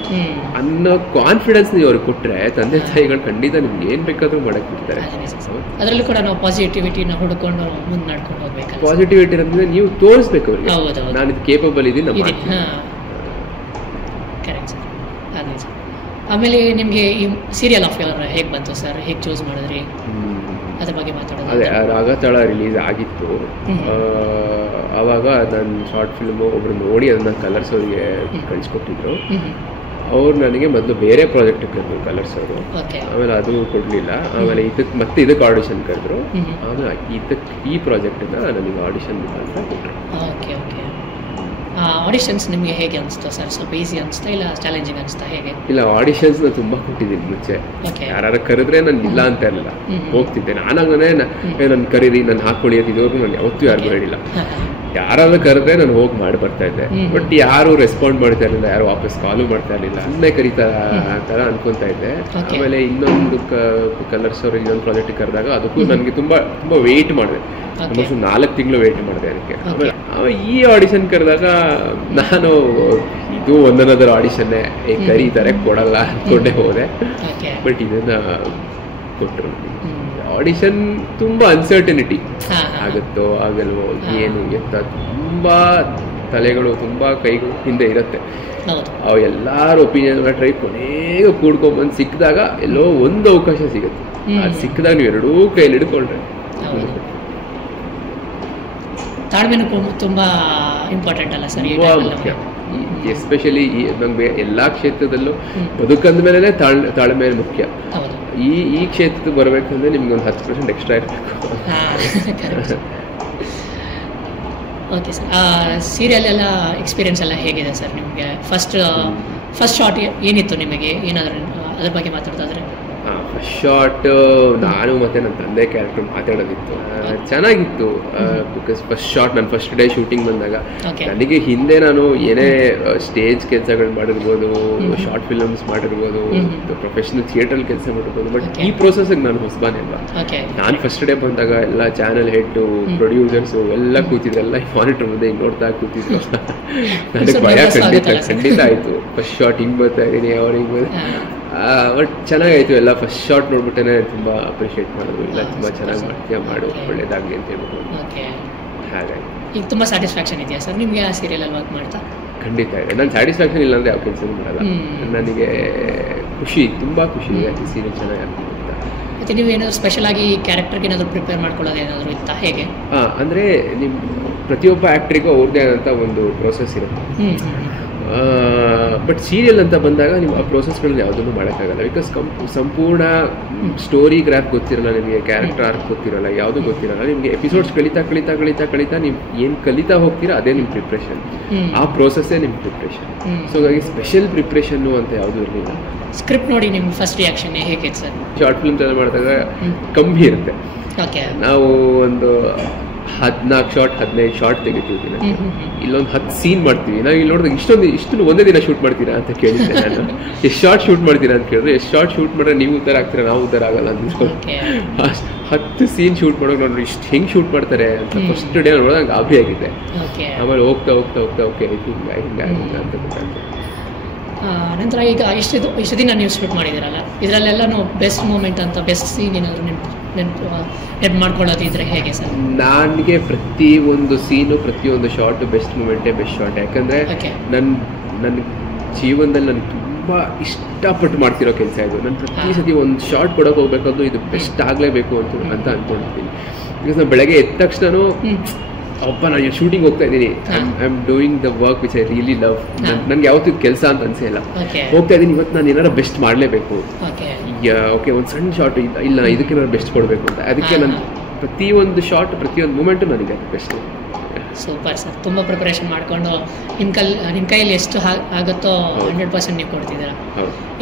ಅನ್ನೋ ಕಾನ್ಫಿಡೆನ್ಸ್ ನೀವು ಅವ್ರಿಗೆ ಕೊಟ್ಟರೆ ತಂದೆ ತಾಯಿಗಳು ಖಂಡಿತ ನಿಮ್ಗೆ ಏನು ಬೇಕಾದರೂ ಮಾಡಕ್ಕೆ ಬಿಡ್ತಾರೆ. ಅದರಲ್ಲೂ ಕೂಡ ನಾವು ಪಾಸಿಟಿವಿಟಿನ ಹುಡುಕೊಂಡು ಮುಂದೆ ನಡ್ಕೊಂಡು ಹೋಗ್ಬೇಕು. ಪಾಸಿಟಿವಿಟಿ ಅಂದರೆ ನೀವು ತೋರಿಸ್ಬೇಕು ಅವ್ರಿಗೆ, ನಾನು ಇದು ಕೇಪಬಲ್ ಇದ್ದೀನಿ. Correct sir. ಆಮೇಲೆ ನಿಮಗೆ ಈ ಸೀರಿಯಲ್ ಆಫ್ ಯುವರ್ ಹೇಗೆ ಬಂತು ಸರ್? ಹೇಗೆ ಚೂಸ್ ಮಾಡಿದ್ರಿ? ಅದ್ರ ಬಗ್ಗೆ ಮಾತಾಡೋದು. ಅದೇ ರಾಗತಾಳ ರಿಲೀಸ್ ಆಗಿತ್ತು. ಆವಾಗ ನನ್ನ ಶಾರ್ಟ್ ಫಿಲ್ಮು ಒಬ್ರು ನೋಡಿ ಅದನ್ನ ಕಲರ್ಸ್ ಅವರಿಗೆ ಕಳಿಸ್ಕೊಟ್ಟಿದ್ರು. ಅವ್ರು ನನಗೆ ಮೊದಲು ಬೇರೆ ಪ್ರಾಜೆಕ್ಟ್ ಕರೆದ್ರು ಕಲರ್ಸ್ ಅವರು. ಆಮೇಲೆ ಅದು ಕೊಡಲಿಲ್ಲ. ಆಮೇಲೆ ಇದಕ್ಕೆ ಆಡಿಷನ್ ಕರೆದ್ರು. ಆಮೇಲೆ ಈ ಪ್ರಾಜೆಕ್ಟನ್ನ ನನಗೆ ಆಡಿಷನ್ ಮುಖಾಂತರ ಕೊಟ್ಟರು. ಆಡಿಷನ್ಸ್ ನಿಮಗೆ ಹೇಗೆ ಅನಿಸ್ತು ಸರ್? ಸ್ವಲ್ಪ ಈಸಿ ಅನಿಸ್ತಾ ಇಲ್ಲ ಚಾಲೆಂಜಿಂಗ್ ಅನಿಸ್ತಾ, ಹೇಗೆ? ಇಲ್ಲ, ಆಡಿಷನ್ಸ್ನ ತುಂಬ ಕೊಟ್ಟಿದ್ದೀನಿ ಮುಂಚೆ. ಯಾರು ಕರೆದ್ರೆ ನಾನು ಇಲ್ಲ ಅಂತ ಇರಲಿಲ್ಲ, ಹೋಗ್ತಿದ್ದೆ. ನಾನಾಗೇ ನನ್ನ ಕರೀರಿ, ನಾನು ಹಾಕೊಳ್ಳಿ ಅಂತ ಇದುವರೆಗೂ ನಾನು ಯಾವತ್ತೂ ಯಾರಿಗೂ ಹೇಳಿಲ್ಲ. ಯಾರಾದ್ರೂ ಕರೆದ್ರೆ ನಾನು ಹೋಗಿ ಮಾಡಿ ಬರ್ತಾ ಇದ್ದೆ. ಬಟ್ ಯಾರು ರೆಸ್ಪಾಂಡ್ ಮಾಡ್ತಾ ಇರಲಿಲ್ಲ, ಯಾರು ವಾಪಸ್ ಕಾಲು ಮಾಡ್ತಾ ಇರಲಿಲ್ಲ. ಸುಮ್ಮನೆ ಕರೀತಾರ ಆ ಥರ ಅನ್ಕೊತಾ ಇದ್ದೆ. ಆಮೇಲೆ ಇನ್ನೊಂದು ಕಲರ್ಸ್ ಅವ್ರು ಇನ್ನೊಂದು ಪ್ರಾಜೆಕ್ಟಿಗೆ ಕರೆದಾಗ ಅದಕ್ಕೂ ನನಗೆ ತುಂಬ ವೆಯ್ಟ್ ಮಾಡಿದೆ. ಆಲ್ಮೋಸ್ಟ್ 4 ತಿಂಗಳು ವೆಯ್ಟ್ ಮಾಡಿದೆ ಅದಕ್ಕೆ. ಆಮೇಲೆ ಈ ಆಡಿಷನ್ ಕರೆದಾಗ ನಾನು ಇದು ಒಂದನದರ ಆಡಿಷನ್ನೇ, ಕರೀತಾರೆ ಕೊಡಲ್ಲ ಅಂದ್ಕೊಂಡೇ ಹೋದೆ. ಬಟ್ ಇದನ್ನ ಕೊಟ್ಟರು. ಆಡಿಷನ್ ತುಂಬ ಅನ್ಸರ್ಟನಿಟಿ, ಆಗುತ್ತೋ ಆಗಲ್ವೋ ಏನು ಎತ್ತ, ತುಂಬ ತಲೆಗಳು, ತುಂಬ ಕೈಗಳು ಹಿಂದೆ ಇರುತ್ತೆ. ಅವು ಎಲ್ಲರ ಒಪಿನಿಯನ್ ಟ್ರೈ ಕೊನೆಗೂ ಕೂಡ್ಕೊಂಬಂದು ಸಿಕ್ಕಿದಾಗ ಎಲ್ಲೋ ಒಂದು ಅವಕಾಶ ಸಿಗುತ್ತೆ. ಅದು ಸಿಕ್ಕಿದಾಗ ನೀವು ಎರಡೂ ಕೈಯಲ್ಲಿ ಹಿಡ್ಕೊಂಡ್ರೆ. ತಾಳ್ಮೆನೂ ತುಂಬ ಇಂಪಾರ್ಟೆಂಟ್ ಅಲ್ಲ ಸರ್? ಎಸ್ಪೆಷಲಿ ನಮಗೆ ಎಲ್ಲ ಕ್ಷೇತ್ರದಲ್ಲೂ ಬದುಕಂದ ಮೇಲೆ ತಾಳ್ಮೆ ಮುಖ್ಯ. ಈ ಕ್ಷೇತ್ರಕ್ಕೆ ಬರಬೇಕು, 10% ಎಕ್ಸ್ಟ್ರಾ ಇರಬೇಕು. ಹೌದು. ಎಸ್ಪೆಷಲಿ ನಮಗೆ ಎಲ್ಲ ಕ್ಷೇತ್ರದಲ್ಲೂ ಬದುಕಂದ ಮೇಲೆ ತಾಳ್ಮೆ ಮುಖ್ಯ. ಈ ಕ್ಷೇತ್ರಕ್ಕೆ ಬರಬೇಕಂದ್ರೆ ನಿಮ್ಗೊಂದು 10% ಎಕ್ಸ್ಟ್ರಾ ಇರಬೇಕು. 10% ಕರೆಕ್ಟ್. Okay sir. ಸೀರಿಯಲ್ ಎಲ್ಲ ಎಕ್ಸ್ಪೀರಿಯನ್ಸ್ ಎಲ್ಲ ಹೇಗಿದೆ ಸರ್ ನಿಮಗೆ? ಫಸ್ಟ್ ಶಾಟ್ ಏನಿತ್ತು ನಿಮಗೆ? ಏನಾದರೂ ಅದ್ರ ಬಗ್ಗೆ ಮಾತಾಡ್ತಾದ್ರೆ? ಫಸ್ಟ್ ಶಾಟ್ ನಾನು ಮತ್ತು ನನ್ನ ತಂದೆ ಕ್ಯಾರೆಕ್ಟರ್ ಮಾತಾಡೋದಿತ್ತು. ಚೆನ್ನಾಗಿತ್ತು. ಬಿಕಾಸ್ ಫಸ್ಟ್ ಶಾಟ್ ನಾನು ಫಸ್ಟ್ ಡೇ ಶೂಟಿಂಗ್ ಬಂದಾಗ ನನಗೆ ಹಿಂದೆ ನಾನು ಏನೇ ಸ್ಟೇಜ್ ಕೆಲಸಗಳು ಮಾಡಿರ್ಬೋದು, ಶಾರ್ಟ್ ಫಿಲ್ಮ್ಸ್ ಮಾಡಿರ್ಬೋದು, ಪ್ರೊಫೆಷನಲ್ ಥಿಯೇಟರ್ ಕೆಲಸ ಮಾಡಿರ್ಬೋದು, ಬಟ್ ಈ ಪ್ರೋಸೆಸ್ಗೆ ನಾನು ಹೊಸಬಾನೇ ಅಲ್ವಾ. ನಾನು ಫಸ್ಟ್ ಡೇ ಬಂದಾಗ ಎಲ್ಲ ಚಾನಲ್ ಹೆಡ್ಡು, ಪ್ರೊಡ್ಯೂಸರ್ಸು ಎಲ್ಲ ಕೂತಿದ್ರು, ಎಲ್ಲ ಮಾನಿಟರ್ ಮುಂದೆ ಹಿಂಗೆ ನೋಡ್ತಾ ಕೂತಿದ್ರು. ನನಗೆ ಭಯ ಖಂಡಿತ ಆಯಿತು. ಫಸ್ಟ್ ಶಾಟ್ ಹಿಂಗೆ ಬರ್ತಾ ಇದ್ದೀನಿ, ಅವ್ರು ಹಿಂಗೆ ಬಟ್ ಚೆನ್ನಾಗಾಯಿತು. ಎಲ್ಲ ಫಸ್ಟ್ ಶಾಟ್ ನೋಡ್ಬಿಟ್ಟೇ ತುಂಬ ಅಪ್ರಿಷಿಯೇಟ್ ಮಾಡೋದು, ಇಲ್ಲ ತುಂಬ ಚೆನ್ನಾಗಿ ಮಾಡ್ತೀಯ, ಮಾಡು, ಒಳ್ಳೇದಾಗಲಿ ಅಂತ ಹೇಳ್ಬಿಟ್ಟು. ಹಾಗಾಗಿ ಈಗ ತುಂಬ ಸ್ಯಾಟಿಸ್ಫ್ಯಾಕ್ಷನ್ ಇದೆಯಾ ಸರ್ ನಿಮಗೆ ಆ ಸೀರಿಯಲಲ್ಲಿ ವರ್ಕ್ ಮಾಡ್ತಾ? ಖಂಡಿತ ಇದೆ. ನಾನು ಸ್ಯಾಟಿಸ್ಫ್ಯಾಕ್ಷನ್ ಇಲ್ಲ ಅಂದರೆ ಯಾವ ಕೆಲಸ ಮಾಡಲ್ಲ. ನನಗೆ ಖುಷಿ, ತುಂಬ ಖುಷಿ ಇದೆ ಈ ಸೀರಿಯಲ್ ಚೆನ್ನಾಗಿ ಆಗ್ತದೆ ಅಂತ. ಮತ್ತು ನೀವು ಏನಾದರೂ ಸ್ಪೆಷಲ್ ಆಗಿ ಕ್ಯಾರೆಕ್ಟರ್ಗೆ ಏನಾದರೂ ಪ್ರಿಪೇರ್ ಮಾಡ್ಕೊಳ್ಳೋದು ಏನಾದರೂ ಇತ್ತಾ, ಹೇಗೆ? ಅಂದರೆ ನಿಮ್ಮ ಪ್ರತಿಯೊಬ್ಬ ಆ್ಯಕ್ಟ್ರಿಗೂ ಅವ್ರದ್ದೇ ಆದಂಥ ಒಂದು ಪ್ರೋಸೆಸ್ ಇರುತ್ತೆ. ಬಟ್ ಸೀರಿಯಲ್ ಅಂತ ಬಂದಾಗ ನೀವು ಆ ಪ್ರೋಸೆಸ್ಗಳನ್ನ ಯಾವುದನ್ನು ಮಾಡೋಕ್ಕಾಗಲ್ಲ. ಬಿಕಾಸ್ ಸಂಪೂರ್ಣ ಸ್ಟೋರಿ ಗ್ರಾಫ್ ಗೊತ್ತಿರಲ್ಲ ನಿಮಗೆ, ಕ್ಯಾರೆಕ್ಟರ್ ಆರ್ಕ್ ಗೊತ್ತಿರಲ್ಲ, ಯಾವುದೂ ಗೊತ್ತಿರಲ್ಲ ನಿಮಗೆ. ಎಪಿಸೋಡ್ಸ್ ಕಲಿತಾ ನೀವು ಏನು ಕಲಿತಾ ಹೋಗ್ತೀರಾ ಅದೇ ನಿಮ್ಮ ಪ್ರಿಪ್ರೇಷನ್, ಆ ಪ್ರೋಸೆಸ್ಸೇ ನಿಮ್ಮ ಪ್ರಿಪ್ರೇಷನ್. ಸೊ ಹಾಗಾಗಿ ಸ್ಪೆಷಲ್ ಪ್ರಿಪ್ರೇಷನ್ನು ಅಂತ ಯಾವುದೂ ಇರಲಿಲ್ಲ. ಸ್ಕ್ರಿಪ್ಟ್ ನೋಡಿ ನಿಮ್ಮ ಫಸ್ಟ್ ರಿಯಾಕ್ಷನ್ ಹೇಗೆ ಸರ್? ಶಾರ್ಟ್ ಫಿಲ್ಮ್ಸ್ ಎಲ್ಲ ಮಾಡಿದಾಗ ಕಮ್ಮಿ ಇರುತ್ತೆ. ನಾವು ಒಂದು 14 ಶಾರ್ಟ್ 15 ಶಾರ್ಟ್ ತೆಗಿತೀವಿ. ಇಲ್ಲೊಂದು 10 ಸೀನ್ ಮಾಡ್ತೀವಿ. ನಾವು ಇಲ್ಲಿ ನೋಡಿದಾಗ ಇಷ್ಟನ್ನು ಒಂದೇ ದಿನ ಶೂಟ್ ಮಾಡ್ತೀರಾ ಅಂತ ಕೇಳಿದ್ದೆ ನಾನು. ಎಷ್ಟು ಶಾರ್ಟ್ ಶೂಟ್ ಮಾಡ್ತೀರಾ ಅಂತ ಕೇಳಿದ್ರೆ, ಎಷ್ಟು ಶಾರ್ಟ್ ಶೂಟ್ ಮಾಡಿದ್ರೆ ನೀವು ಉದ್ದಾರ ಆಗ್ತೀರಾ, ನಾವು ಉದ್ದಾರ ಆಗಲ್ಲ ಅಂತ. 10 ಸೀನ್ ಶೂಟ್ ಮಾಡೋಕೆ ನೋಡ್ರಿ ಇಷ್ಟು ಹೆಂಗೆ ಶೂಟ್ ಮಾಡ್ತಾರೆ ಅಂತ ಫಸ್ಟ್ ಡೇ ನೋಡಿದಾಗ ಗಾಬರಿ ಆಗಿದೆ. ಆಮೇಲೆ ಹೋಗ್ತಾ ಓಕೆ ಹಿಂಗಾಗುತ್ತೆ ಅಂತ ಗೊತ್ತಾಗ್ತದೆ. ನಂತರ ಈಗ ಇಷ್ಟು ದಿನ ನೀವು ಶೂಟ್ ಮಾಡಿದ್ದೀರಲ್ಲ, ಇದರಲ್ಲೆಲ್ಲ ಬೆಸ್ಟ್ ಮೂಮೆಂಟ್ ಅಂತ ಬೆಸ್ಟ್ ಸೀನ್ ಏನಾದರೂ ನೆನಪು ಮಾಡ್ಕೊಳ್ಳೋದಿದ್ರೆ ಹೇಗೆ ಸರ್? ನನಗೆ ಪ್ರತಿ ಒಂದು ಸೀನು, ಪ್ರತಿಯೊಂದು ಶಾರ್ಟು ಬೆಸ್ಟ್ ಮೂಮೆಂಟೇ ಬೆಸ್ಟ್ ಶಾರ್ಟ್. ಯಾಕಂದರೆ ನನ್ನ ಜೀವನದಲ್ಲಿ ನಾನು ತುಂಬ ಇಷ್ಟಪಟ್ಟು ಮಾಡ್ತಿರೋ ಕೆಲಸ ಇದು. ನಾನು ಪ್ರತಿ ಸತಿ ಒಂದು ಶಾರ್ಟ್ ಕೊಡೋಕೆ ಹೋಗ್ಬೇಕಾದ್ರು ಇದು ಬೆಸ್ಟ್ ಆಗಲೇಬೇಕು ಅಂತ ಅಂದ್ಕೊಂಡಿರ್ತೀನಿ. ಬಿಕಾಸ್ ನಾನು ಬೆಳಗ್ಗೆ ಎದ್ದ ತಕ್ಷಣನೂ ನಾನು ಶೂಟಿಂಗ್ ಹೋಗ್ತಾ ಇದ್ದೀನಿ, I am doing the work which I really love. ನನ್ಗೆ ಯಾವತ್ತೂ ಕೆಲಸ ಅಂತ ಅನ್ಸಿಲ್ಲ. ಹೋಗ್ತಾ ಇದ್ದೀನಿ, ಇವತ್ತು ನಾನು ಏನಾರು ಬೆಸ್ಟ್ ಮಾಡಲೇಬೇಕು. ಓಕೆ, ಒಂದು ಸಣ್ಣ ಶಾರ್ಟ್ ಇಲ್ಲ, ಇದಕ್ಕೆ ನಾನು ಬೆಸ್ಟ್ ಕೊಡಬೇಕು ಅಂತ. ಅದಕ್ಕೆ ನಾನು ಪ್ರತಿಯೊಂದು ಶಾರ್ಟ್, ಪ್ರತಿಯೊಂದು ಮೂಮೆಂಟು ನನಗೆ ಬೆಸ್ಟ್. Super sir. ತುಂಬ ಪ್ರಿಪರೇಷನ್ ಮಾಡಿಕೊಂಡು ನಿಮ್ಮ ಕೈಯಲ್ಲಿ ಎಷ್ಟು ಆಗುತ್ತೋ 100% ನೀವು ಕೊಡ್ತಿದ್ದೀರಾ.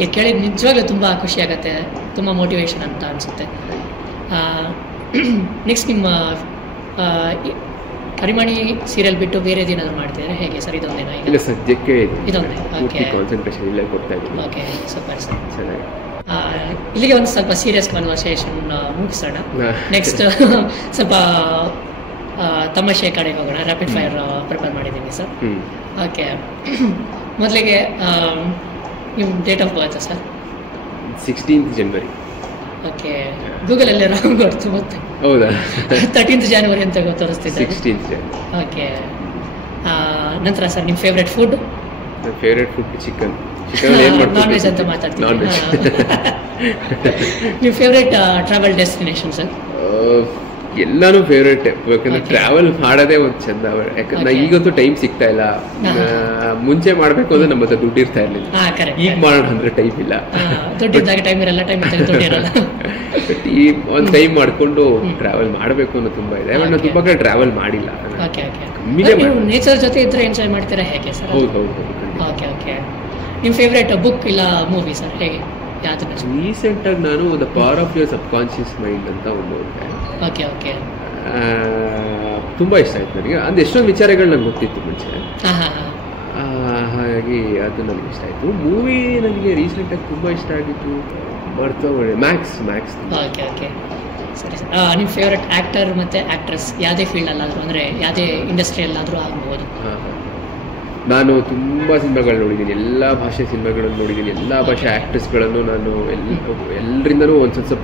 ಇದು ಕೇಳಿ ನಿಜವಾಗ್ಲೂ ತುಂಬ ಖುಷಿ ಆಗುತ್ತೆ, ತುಂಬ ಮೋಟಿವೇಶನ್ ಅಂತ ಅನಿಸುತ್ತೆ. ನೆಕ್ಸ್ಟ್ ನಿಮ್ಮ ಕರಿಮಣಿ ಸೀರಿಯಲ್ ಬಿಟ್ಟು ಬೇರೆ ಏನಾದರೂ ಮಾಡ್ತಿದ್ದಾರೆ ಹೇಗೆ ಸರ್? ಇದೊಂದೇನಾ ಈಗ ಸದ್ಯಕ್ಕೆ? ಇದೊಂದೇ. ಓಕೆ, ಕಾನ್ಸಂಟ್ರೇಷನ್ ಇಲ್ಲೇ ಕೊಡ್ತಾ ಇದ್ದೀನಿ. Okay, super sir. ಚೆನ್ನಾಗಿ ಇಲ್ಲಿಗೆ ಒಂದು ಸ್ವಲ್ಪ ಸೀರಿಯಸ್ ಕನ್ವರ್ಸೇಷನ್ ಮುಗಿಸೋಣ. ನೆಕ್ಸ್ಟ್ ಸ್ವಲ್ಪ ತಮಾಷೆ ಕಡೆಗೆ ಹೋಗೋಣ. ರ್ಯಾಪಿಡ್ ಫೈರ್ ಪ್ರಿಪೇರ್ ಮಾಡಿದ್ದೀನಿ ಸರ್. ಓಕೆ, ಮೊದಲಿಗೆ ನಿಮ್ಮ date of birth sir? 16th January. Okay, ಗೂಗಲಲ್ಲಿ ರಾಂಗ್ ಕೊಡ್ತು ಮತ್ತೆ. ಹೌದಾ? 13th January ಅಂತ ತೋರಿಸ್ತಿದ್ದೆ. 16th January. ಓಕೆ, ನಂತರ ಸರ್ ನಿಮ್ಮ ಫೇವ್ರೆಟ್ ಫುಡ್? ನನ್ನ favourite food chicken. Non veg ಅಂತ ಮಾತಾಡ್ತೀನಿ. ನಿಮ್ಮ ಫೇವ್ರೆಟ್ ಟ್ರಾವೆಲ್ ಡೆಸ್ಟಿನೇಷನ್ ಸರ್? ಎಲ್ಲಾನು ಫೇವ್ರೇಟ್. ಯಾಕಂದ್ರೆ ಟ್ರಾವೆಲ್ ಮಾಡೋದೇ ಒಂದು ಚಂದ. ಯಾಕಂದ್ರೆ ಈಗಂತೂ ಟೈಮ್ ಸಿಗ್ತಾ ಇಲ್ಲ. ಮುಂಚೆ ಮಾಡ್ಬೇಕು ಅಂದ್ರೆ ನಮ್ಮ ಹತ್ರ ದುಡ್ಡು ಇರ್ತಾ ಇರ್ಲಿಲ್ಲ. ಈಗ ಮಾಡೋಣ ಅಂದ್ರೆ ಟೈಮ್ ಇಲ್ಲ. ಈ ಒಂದು ಟೈಮ್ ಮಾಡ್ಕೊಂಡು ಟ್ರಾವೆಲ್ ಮಾಡಬೇಕು ಅನ್ನೋ ತುಂಬಾ ಇದೆ. ನಾನು ತುಂಬಾ ಕಡೆ ಟ್ರಾವೆಲ್ ಮಾಡಿಲ್ಲ. ನೇಚರ್ ಜೊತೆ ಇದ್ರೆ ಎಂಜಾಯ್ ಮಾಡ್ತೀರಾ ಹೇಗೆ ಸರ್? ಹೌದು. ಓಕೆ ಓಕೆ, ನಿಮ್ಮ ಫೇವ್ರೇಟ್ ಬುಕ್ ಇಲ್ಲ ಮೂವಿ ಸರ್ ಹೇಗೆ? ರೀಸೆಂಟ್ ಆಗಿ ನಾನು the power of your sub conscious mind ಅಂತ ಒಂದು ಓಕೆ ಓಕೆ ತುಂಬ ಇಷ್ಟ ಆಯ್ತು ನನಗೆ. ಅದು ಎಷ್ಟೊಂದು ವಿಚಾರಗಳು ನಂಗೆ ಗೊತ್ತಿತ್ತು ಮುಂಚೆ, ಹಾಗಾಗಿ ಅದು ನನಗೆ ಇಷ್ಟ ಆಯಿತು. ಮೂವಿ ನನಗೆ ರೀಸೆಂಟಾಗಿ ತುಂಬ ಇಷ್ಟ ಆಗಿತ್ತು, ಮರ್ತೋಗಿ ಮ್ಯಾಕ್ಸ್. ಓಕೆ ಓಕೆ, ಸರಿ ಸರ್. ನಿಮ್ಮ ಫೇವ್ರೆಟ್ ಆ್ಯಕ್ಟರ್ ಮತ್ತು ಆ್ಯಕ್ಟ್ರೆಸ್ ಯಾವುದೇ ಫೀಲ್ಡಲ್ಲಾದರೂ, ಅಂದರೆ ಯಾವುದೇ ಇಂಡಸ್ಟ್ರಿಯಲ್ಲಾದರೂ ಆಗ್ಬೋದು? ನಾನು ತುಂಬ ಸಿನಿಮಾಗಳು ನೋಡಿದ್ದೀನಿ, ಎಲ್ಲ ಭಾಷೆ ಸಿನಿಮಾಗಳನ್ನು ನೋಡಿದ್ದೀನಿ, ಎಲ್ಲ ಭಾಷೆ ಆ್ಯಕ್ಟ್ರೆಸ್ಗಳನ್ನು ನಾನು ಎಲ್ಲರಿಂದನೂ ಒಂದು ಸ್ವಲ್ಪ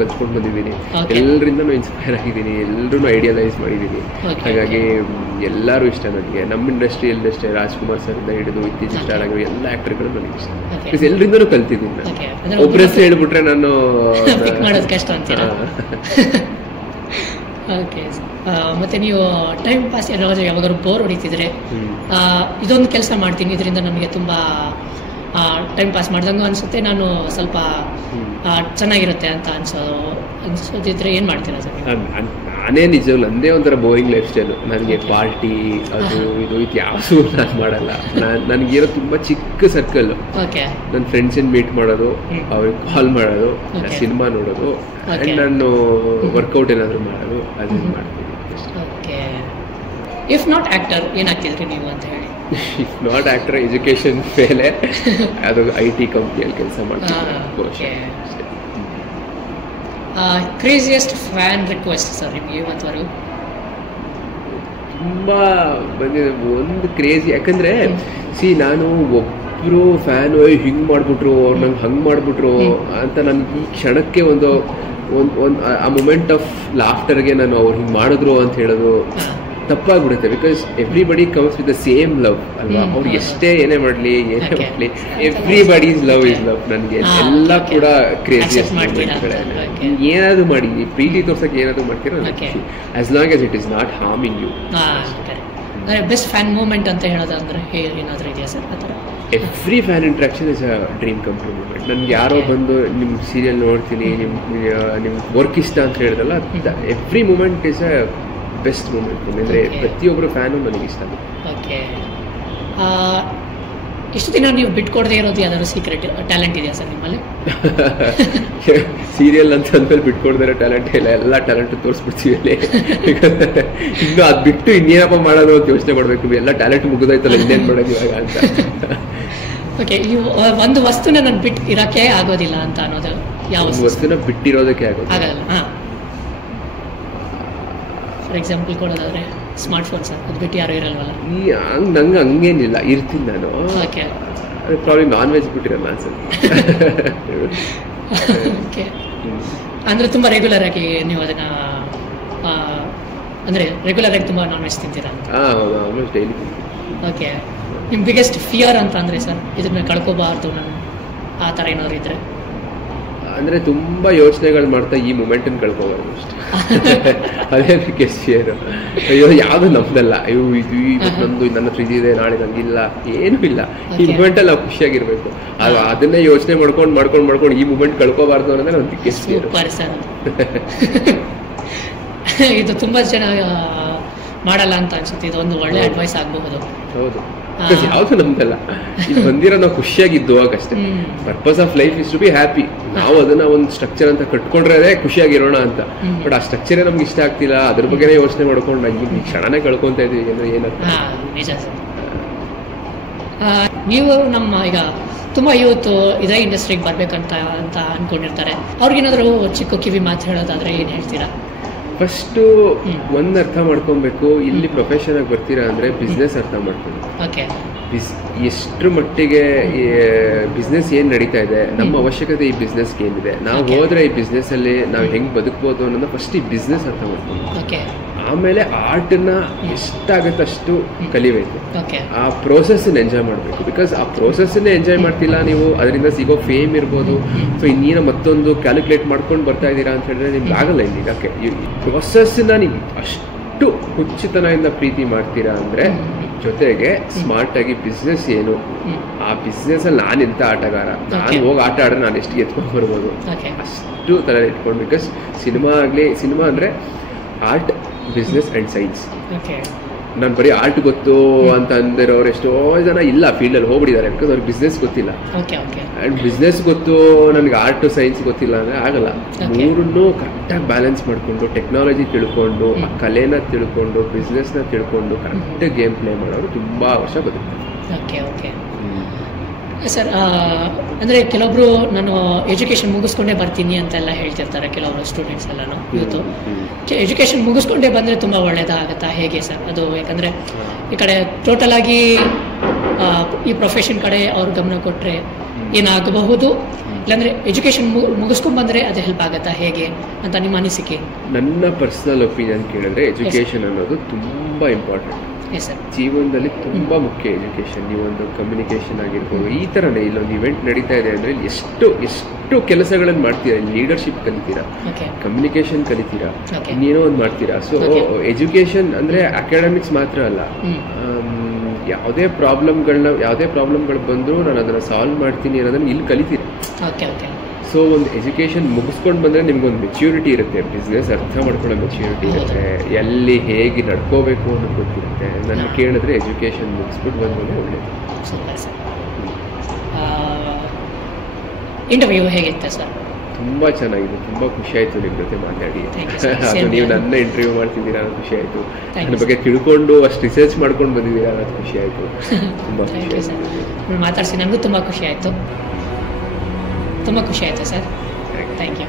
ಕಲ್ತ್ಕೊಂಡು ಬಂದಿದ್ದೀನಿ. ಎಲ್ಲರಿಂದನೂ ಇನ್ಸ್ಪೈರ್ ಆಗಿದ್ದೀನಿ, ಎಲ್ಲರೂ ಐಡಿಯಲೈಸ್ ಮಾಡಿದ್ದೀನಿ. ಹಾಗಾಗಿ ಎಲ್ಲರೂ ಇಷ್ಟ ನನಗೆ. ನಮ್ಮ ಇಂಡಸ್ಟ್ರಿಯಲ್ಲಿ ಅಷ್ಟೇ ರಾಜ್ಕುಮಾರ್ ಸರಿಂದ ಹಿಡಿದು ಇತ್ತೀಚೆಗೆ ಸ್ಟಾರ್ ಆಗಿರೋ ಎಲ್ಲ ಆ್ಯಕ್ಟರ್ಗಳು ನನಗೆ ಇಷ್ಟ. ಬಿಕಾಸ್ ಎಲ್ಲರಿಂದನೂ ಕಲ್ತಿದ್ದೀನಿ ನಾನು. ಒಬ್ಬರಷ್ಟು ಹೇಳ್ಬಿಟ್ರೆ ನಾನು ಕಷ್ಟ ಅಂತ. ಓಕೆ, ಮತ್ತು ನೀವು ಟೈಮ್ ಪಾಸ್ ಯಾವಾಗಾದ್ರು ಬೋರ್ ಹೊಡಿತಿದ್ರೆ ಇದೊಂದು ಕೆಲಸ ಮಾಡ್ತೀನಿ, ಇದರಿಂದ ನನಗೆ ತುಂಬ ಟೈಮ್ ಪಾಸ್ ಮಾಡ್ದಂಗೂ ಅನಿಸುತ್ತೆ, ನಾನು ಸ್ವಲ್ಪ ಚೆನ್ನಾಗಿರುತ್ತೆ ಅಂತ ಅನ್ಸೋದಿದ್ರೆ ಏನು ಮಾಡ್ತೀರಾ ಸರ್? ನಾನೇ ನಿಜವಲ್ಲ ನಂದೇ ಒಂಥರ ಬೋರಿಂಗ್ ಲೈಫ್ ಸ್ಟೈಲು. ನನಗೆ ಪಾರ್ಟಿ ಅದು ಇದು ಯಾವುದು ನಾನು ಮಾಡಲ್ಲ. ನನಗೇನೋ ತುಂಬ ಚಿಕ್ಕ ಸರ್ಕಲ್. ನನ್ನ ಫ್ರೆಂಡ್ಸನ್ನು ಮೀಟ್ ಮಾಡೋದು, ಅವ್ರಿಗೆ ಕಾಲ್ ಮಾಡೋದು, ಸಿನಿಮಾ ನೋಡೋದು, ಆ್ಯಂಡ್ ನಾನು ವರ್ಕೌಟ್ ಏನಾದರೂ ಮಾಡೋದು, ಅದನ್ನು ಮಾಡ್ತೀನಿ. ಇಫ್ ನಾಟ್ ಆಕ್ಟರ್ ಏನಾಗ್ತಿದ್ರಿ ನೀವು ಅಂತ ಹೇಳಿ? ಇಫ್ ನಾಟ್ ಆಕ್ಟರ್ ಎಜುಕೇಶನ್ ಫೇಲೆ, ಅದು IT ಕಂಪ್ನಿಯಲ್ಲಿ ಕೆಲಸ ಮಾಡ್ತೀನಿ. ಕ್ರೇಜಿಯೆಸ್ಟ್ ಫ್ಯಾನ್ ರಿಕ್ವೆಸ್ಟ್ ಸರ್ ನಿಮಗೆ ಇವತ್ತವರೆಗೂ? ತುಂಬ ಬಂದಿದೆ. ಒಂದು ಕ್ರೇಜಿ, ಯಾಕಂದರೆ ನಾನು ಒಬ್ಬರು ಫ್ಯಾನು ಹಿಂಗೆ ಮಾಡಿಬಿಟ್ರು, ಅವ್ರು ನಂಗೆ ಹಂಗೆ ಮಾಡಿಬಿಟ್ರು ಅಂತ ನನಗೆ ಈ ಕ್ಷಣಕ್ಕೆ ಒಂದು ಆ ಮೂಮೆಂಟ್ ಆಫ್ ಲಾಫ್ಟರ್ಗೆ ನಾನು ಅವ್ರು ಹಿಂಗೆ ಮಾಡಿದ್ರು ಅಂತ ಹೇಳೋದು ತಪ್ಪಾಗ್ಬಿಡುತ್ತೆ. Because everybody comes with the same love ಅಲ್ವಾ? ಅವ್ರು ಎಷ್ಟೇ ಏನೇ ಮಾಡಲಿ ಎವ್ರಿಬಡೀಸ್ ಲವ್ ಇಸ್ ಲವ್. ನನಗೆ ಎಲ್ಲ ಕೂಡ ಕ್ರೇಜಿಯಸ್ಟ್ ಮೂಮೆಂಟ್ಗಳೇ. ಏನಾದರೂ ಮಾಡಿ, ಪ್ರೀತಿ ತೋರ್ಸಕ್ಕೆ ಏನಾದರೂ ಮಾಡ್ತೀರೋ as long as it is not harming you. Best fan moment ಅಂತ ಹೇಳೋದಂದ್ರೆ ಏನಾದರೂ ಇದೆಯಾ ಸರ್ ಆ ಥರ? Every fan interaction is a dream come true moment. ನನಗೆ ಯಾರೋ ಬಂದು ನಿಮ್ಮ ಸೀರಿಯಲ್ ನೋಡ್ತೀನಿ, ನಿಮ್ಮ ವರ್ಕ್ ಇಷ್ಟ ಅಂತ ಹೇಳಿದ್ರಲ್ಲ, every moment is a best moment. ಅಂದರೆ ಪ್ರತಿಯೊಬ್ಬರು ಫ್ಯಾನು ನನಗಿಷ್ಟ. ಓಕೆ, ಇಷ್ಟು ದಿನ ನೀವು ಬಿಟ್ಕೊಡದೆ ಇರೋದು ಯಾವ್ದಾದ್ರು ಸೀಕ್ರೆಟ್ ಟ್ಯಾಲೆಂಟ್ ಇದೆಯಾ ಸರ್ ನಿಮ್ಮಲ್ಲಿ? ಸೀರಿಯಲ್ ಅಂತ ಅಂದ್ಮೇಲೆ ಬಿಟ್ಕೊಡ್ದಿರೋ ಟ್ಯಾಲೆಂಟ್ ಇಲ್ಲ, ಎಲ್ಲ ಟ್ಯಾಲೆಂಟ್ ತೋರಿಸ್ಬಿಡ್ತೀವಿ ಅಲ್ಲಿ. ಇನ್ನು ಅದು ಬಿಟ್ಟು ಇನ್ನೇನಪ್ಪ ಮಾಡೋದು ಅಂತ ಯೋಚನೆ ಮಾಡಬೇಕು. ಎಲ್ಲ ಟ್ಯಾಲೆಂಟ್ ಮುಗಿದೋಯ್ತಲ್ಲ, ಇನ್ನೇನು ಮಾಡೋದು ಇವಾಗ ಅಂತ. ಓಕೆ, ಒಂದು ವಸ್ತುನ ನಾನು ಬಿಟ್ಟು ಇರೋಕ್ಕೆ ಆಗೋದಿಲ್ಲ ಅಂತ ಅನ್ನೋದು ಯಾವ ವಸ್ತುನ ಬಿಟ್ಟಿರೋದಕ್ಕೆ ಆಗಲ್ಲ? ಹಾಂ, ಫಾರ್ ಎಕ್ಸಾಂಪಲ್ ಕೊಡೋದಾದ್ರೆ ಸ್ಮಾರ್ಟ್ಫೋನ್ ಸರ್, ಅದು ಬಿಟ್ಟು ಯಾರು ಇರಲ್ವಲ್ಲ? ನಂಗೆ ಹಂಗೇನಿಲ್ಲ, ಇರ್ತೀನಿ ನಾನು. ಓಕೆ, ಅದು ಪ್ರಾಬ್ಲಮ್ ನಾನ್ ವೆಜ್ ಬಿಟ್ಟಿರಲ್ಲ ಅನ್ಸುತ್ತೆ. ಓಕೆ, ಅಂದರೆ ತುಂಬ ರೆಗ್ಯುಲರ್ ಆಗಿ ನೀವು ಅದನ್ನ ಅಂದರೆ ರೆಗ್ಯುಲರ್ ಆಗಿ ತುಂಬ ನಾನ್ ವೆಜ್ ತಿಂತೀರಾ? Almost daily. ಓಕೆ, ನಿಮ್ಮ ಬಿಗ್ಗೆಸ್ಟ್ ಫಿಯರ್ ಅಂತ ಅಂದರೆ ಸರ್ ಇದನ್ನ ಕಳ್ಕೋಬಾರ್ದು ನಾನು, ಆ ಥರ ಏನಾದ್ರು ಇದ್ರೆ? ಅಂದರೆ ತುಂಬ ಯೋಚನೆಗಳು ಮಾಡ್ತಾ ಈ ಮೂಮೆಂಟನ್ನು ಕಳ್ಕೋಬಾರ್ದು ಅಷ್ಟೇ. ಅದೇ ಬಿಗ್ಗೆಸ್ಟ್ ಫಿಯರ್. ಅಯ್ಯೋ ಯಾವುದು ನಮ್ದಲ್ಲ, ಅಯ್ಯೋ ಇದು ನಂದು, ನನ್ನ ಹತ್ರ ಇದಿದೆ, ನಾಳೆ ನಂಗಿಲ್ಲ, ಏನೂ ಇಲ್ಲ. ಈ ಮೂಮೆಂಟಲ್ಲಿ ನಾವು ಖುಷಿಯಾಗಿರ್ಬೇಕು. ಅದನ್ನೇ ಯೋಚನೆ ಮಾಡ್ಕೊಂಡು ಈ ಮೂಮೆಂಟ್ ಕಳ್ಕೋಬಾರ್ದು ಅನ್ನೋದೇ ನನ್ನ ಬಿಗ್ಗೆಸ್ಟ್ ಫಿಯರ್. ಇದು ತುಂಬ ಜನ ಮಾಡಲ್ಲ ಅಂತ ಅನ್ಸುತ್ತೆ. ಇದು ಒಂದು ಒಳ್ಳೆ ಅಡ್ವೈಸ್ ಆಗಬಹುದು. ಹೌದು, ಯಾವುದು ನಮ್ದಲ್ಲ, ಇದು ಬಂದಿರೋ ನಾವು ಖುಷಿಯಾಗಿದ್ದು ಅಷ್ಟೇ. Purpose of life is to be happy. ನಾವು ಅದನ್ನ ಒಂದು ಸ್ಟ್ರಕ್ಚರ್ ಅಂತ ಕಟ್ಕೊಂಡ್ರೆ ಖುಷಿಯಾಗಿರೋಣ ಅಂತ. ಬಟ್ ಆ ಸ್ಟ್ರಕ್ಚರೇ ನಮ್ಗೆ ಇಷ್ಟ ಆಗ್ತಿಲ್ಲ, ಅದ್ರ ಬಗ್ಗೆನೇ ಯೋಚನೆ ಮಾಡ್ಕೊಂಡು ಈ ಕ್ಷಣನೇ ಕಳ್ಕೊಂತ ಇದೀವಿ ಅಂದ್ರೆ ಏನಂತ. ನಿಜ ಸರ್. ನೀವು ನಮ್ಮ ಈಗ ತುಂಬ ಯೂತ್ ಇದೇ ಇಂಡಸ್ಟ್ರಿಗೆ ಬರ್ಬೇಕಂತ ಅನ್ಕೊಂಡಿರ್ತಾರೆ, ಅವ್ರಿಗೇನಾದರೂ ಚಿಕ್ಕ ಕಿವಿ ಮಾತು ಹೇಳೋದಾದ್ರೆ ಏನು ಹೇಳ್ತೀರಾ? ಫಸ್ಟು ಒಂದು ಅರ್ಥ ಮಾಡ್ಕೊಬೇಕು, ಇಲ್ಲಿ ಪ್ರೊಫೆಷನ್ ಆಗಿ ಬರ್ತೀರಾ ಅಂದರೆ ಬಿಸ್ನೆಸ್ ಅರ್ಥ ಮಾಡ್ಕೊಂಡು. ಓಕೆ, ಎಷ್ಟರ ಮಟ್ಟಿಗೆ ಬಿಸ್ನೆಸ್ ಏನು ನಡೀತಾ ಇದೆ, ನಮ್ಮ ಅವಶ್ಯಕತೆ ಈ ಬಿಸ್ನೆಸ್ಗೆ ಏನಿದೆ, ನಾವು ಹೋದ್ರೆ ಈ ಬಿಸ್ನೆಸ್ಸಲ್ಲಿ ನಾವು ಹೆಂಗೆ ಬದುಕ್ಬೋದು ಅನ್ನೋದನ್ನ ಫಸ್ಟ್ ಈ ಬಿಸ್ನೆಸ್ ಅರ್ಥ ಮಾಡ್ಕೊಂಡು, ಆಮೇಲೆ ಆರ್ಟನ್ನ ಎಷ್ಟಾಗುತ್ತೆ ಅಷ್ಟು ಕಲಿಬೇಕು. ಆ ಪ್ರೋಸೆಸ್ಸನ್ನು ಎಂಜಾಯ್ ಮಾಡಬೇಕು. ಬಿಕಾಸ್ ಆ ಪ್ರೋಸೆಸ್ಸನ್ನೇ ಎಂಜಾಯ್ ಮಾಡ್ತಿಲ್ಲ ನೀವು, ಅದರಿಂದ ಸಿಗೋ ಫೇಮ್ ಇರ್ಬೋದು, ಸೊ ಇನ್ನೇನೋ ಮತ್ತೊಂದು ಕ್ಯಾಲ್ಕುಲೇಟ್ ಮಾಡ್ಕೊಂಡು ಬರ್ತಾ ಇದ್ದೀರಾ ಅಂತ ಹೇಳಿದ್ರೆ ನಿಮ್ಗೆ ಆಗಲ್ಲ. ಇಲ್ಲಿ ಯಾಕೆ ಈ ಪ್ರೋಸೆಸ್ಸನ್ನ ನೀವು ಅಷ್ಟು ಹುಚ್ಚುತನದಿಂದ ಪ್ರೀತಿ ಮಾಡ್ತೀರಾ ಅಂದರೆ, ಜೊತೆಗೆ ಸ್ಮಾರ್ಟಾಗಿ ಬಿಸ್ನೆಸ್ ಏನು, ಆ ಬಿಸ್ನೆಸ್ಸಲ್ಲಿ ನಾನು ಎಂಥ ಆಟಗಾರ, ನಾನು ಹೋಗಿ ಆಟ ಆಡಿದ್ರೆ ನಾನು ಎಷ್ಟು ಎತ್ಕೊಂಡು ಬರ್ಬೋದು ಅಷ್ಟು ತಲೆ ಇಟ್ಕೊಂಡು. ಬಿಕಾಸ್ ಸಿನಿಮಾ ಅಂದರೆ ಆರ್ಟ್, ಬಿಸ್ನೆಸ್ ಆ್ಯಂಡ್ ಸೈನ್ಸ್. ನಾನು ಬರೀ ಆರ್ಟ್ ಗೊತ್ತು ಅಂತ ಅಂದಿರೋರು ಎಷ್ಟೋ ಜನ ಇಲ್ಲ ಫೀಲ್ಡಲ್ಲಿ ಹೋಗ್ಬಿಟ್ಟಿದ್ದಾರೆ. ಬಿಕಾಸ್ ಅವ್ರಿಗೆ ಬಿಸ್ನೆಸ್ ಗೊತ್ತಿಲ್ಲ. ಆ್ಯಂಡ್ ಬಿಸ್ನೆಸ್ ಗೊತ್ತು, ನನಗೆ ಆರ್ಟ್ ಸೈನ್ಸ್ ಗೊತ್ತಿಲ್ಲ ಅಂದರೆ ಆಗಲ್ಲ. ಮೂರನ್ನೂ ಕರೆಕ್ಟಾಗಿ ಬ್ಯಾಲೆನ್ಸ್ ಮಾಡಿಕೊಂಡು, ಟೆಕ್ನಾಲಜಿ ತಿಳ್ಕೊಂಡು, ಆ ಕಲೆನ ತಿಳ್ಕೊಂಡು, ಬಿಸ್ನೆಸ್ನ ತಿಳ್ಕೊಂಡು ಕರೆಕ್ಟಾಗಿ ಗೇಮ್ ಪ್ಲೇ ಮಾಡೋರು ತುಂಬ ವರ್ಷ ಬದುಕ್ತಾರೆ. ಸರ್, ಅಂದರೆ ಕೆಲವೊಬ್ರು ನಾನು ಎಜುಕೇಷನ್ ಮುಗಿಸ್ಕೊಂಡೇ ಬರ್ತೀನಿ ಅಂತೆಲ್ಲ ಹೇಳ್ತಿರ್ತಾರೆ ಕೆಲವರು ಸ್ಟೂಡೆಂಟ್ಸ್ ಎಲ್ಲನೂ, ಯೂತು. ಎಜುಕೇಷನ್ ಮುಗಿಸ್ಕೊಂಡೇ ಬಂದರೆ ತುಂಬ ಒಳ್ಳೆಯದಾಗುತ್ತಾ, ಹೇಗೆ ಸರ್ ಅದು? ಯಾಕಂದರೆ ಈ ಕಡೆ ಟೋಟಲ್ ಆಗಿ ಈ ಪ್ರೊಫೆಷನ್ ಕಡೆ ಅವ್ರು ಗಮನ ಕೊಟ್ಟರೆ ಏನಾಗಬಹುದು, ಇಲ್ಲಾಂದರೆ ಎಜುಕೇಷನ್ ಮುಗಿಸ್ಕೊಂಡ್ಬಂದರೆ ಅದು ಹೆಲ್ಪ್ ಆಗುತ್ತಾ, ಹೇಗೆ ಅಂತ ನಿಮ್ಮ ಅನಿಸಿಕೆ? ನನ್ನ ಪರ್ಸನಲ್ ಒಪಿನಿಯನ್ ಕೇಳಿದ್ರೆ ಎಜುಕೇಷನ್ ಅನ್ನೋದು ತುಂಬ ಇಂಪಾರ್ಟೆಂಟ್. ಜೀವನದಲ್ಲಿ ತುಂಬ ಮುಖ್ಯ ಎಜುಕೇಷನ್. ನೀವೊಂದು ಕಮ್ಯುನಿಕೇಷನ್ ಆಗಿರ್ಬೋದು, ಈ ಥರನೇ ಇಲ್ಲೊಂದು ಇವೆಂಟ್ ನಡೀತಾ ಇದೆ ಅಂದರೆ ಎಷ್ಟು ಕೆಲಸಗಳನ್ನು ಮಾಡ್ತೀರಾ. ಲೀಡರ್ಶಿಪ್ ಕಲಿತೀರಾ, ಕಮ್ಯುನಿಕೇಷನ್ ಕಲಿತೀರಾ, ಇನ್ನೇನೋ ಒಂದು ಮಾಡ್ತೀರಾ. ಸೊ ಎಜುಕೇಷನ್ ಅಂದರೆ ಅಕಾಡೆಮಿಕ್ಸ್ ಮಾತ್ರ ಅಲ್ಲ, ಯಾವುದೇ ಪ್ರಾಬ್ಲಮ್ಗಳು ಬಂದರೂ ನಾನು ಅದನ್ನು ಸಾಲ್ವ್ ಮಾಡ್ತೀನಿ ಅನ್ನೋದನ್ನು ಇಲ್ಲಿ ಕಲಿತೀರಾ. ಸೊ ಒಂದು ಎಜುಕೇಷನ್ ಮುಗಿಸ್ಕೊಂಡು ಬಂದರೆ ನಿಮ್ಗೊಂದು ಮೆಚ್ಯೂರಿಟಿ ಇರುತ್ತೆ, ಬಿಸ್ನೆಸ್ ಅರ್ಥ ಮಾಡ್ಕೊಳ್ಳೋ ಮೆಚ್ಯೂರಿಟಿ ಇರುತ್ತೆ, ಎಲ್ಲಿ ಹೇಗೆ ನಡ್ಕೋಬೇಕು ಅನ್ನೋದು ಗೊತ್ತಿರುತ್ತೆ. ನನ್ನ ಕೇಳಿದ್ರೆ ಎಜುಕೇಷನ್ ಮುಗಿಸ್ಬಿಟ್ಟು ಬಂದರೆ ಒಳ್ಳೆಯದು. Super sir. ಇಂಟರ್ವ್ಯೂ ಹೇಗಿತ್ತು ಸರ್? ತುಂಬ ಚೆನ್ನಾಗಿದೆ, ತುಂಬ ಖುಷಿ ಆಯಿತು ನಿಮ್ಮ ಜೊತೆ ಮಾತಾಡಿ. ಅದು ನೀವು ನನ್ನ ಇಂಟರ್ವ್ಯೂ ಮಾಡ್ತಿದ್ದೀರಾ ಅನ್ನೋದು ಖುಷಿ ಆಯಿತು, ನನ್ನ ಬಗ್ಗೆ ತಿಳ್ಕೊಂಡು ಅಷ್ಟು ರಿಸರ್ಚ್ ಮಾಡ್ಕೊಂಡು ಬಂದಿದ್ದೀರಾ ಅನ್ನೋದು ಖುಷಿ ಆಯಿತು. ತುಂಬ ಖುಷಿ ಆಯಿತು ಮಾತಾಡಿಸಿ, ನನಗೂ ತುಂಬ ಖುಷಿ ಆಯಿತು. ತುಂಬ ಖುಷಿ ಆಯಿತು ಸರ್. Thank you.